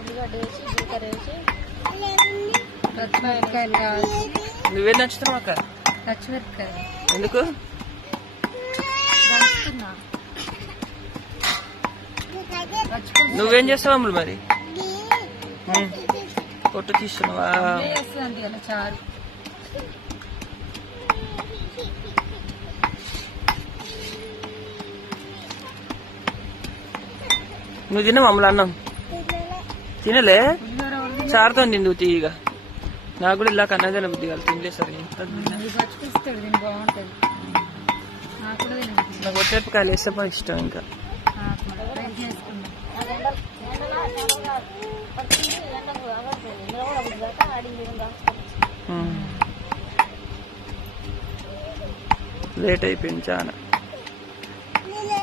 ఉల్లిగడ్డ వేసి జీలకర్ర వేసి పచ్చిమిరపకాయలు కావాలి. నువ్వేం నచ్చుతున్నావు అక్క? పచ్చిమిరపకాయలు ఎందుకు? నువ్వేం చేస్తావు అమ్ములు మరి? పొట్టు తీస్తున్నావా? చారు నువ్వు తిన్నావు అమ్ములు అన్నం? తినలే? చారుతో తిందు తీయగా. నాకు కూడా ఇలా కన్నా తిన బుద్ధి కాదు. తినలే సరే. నాకు ఒట్టేపకాయలు వేస్తే బాగా ఇష్టం. ఇంకా లేట్ అయిపోయింది చాలా.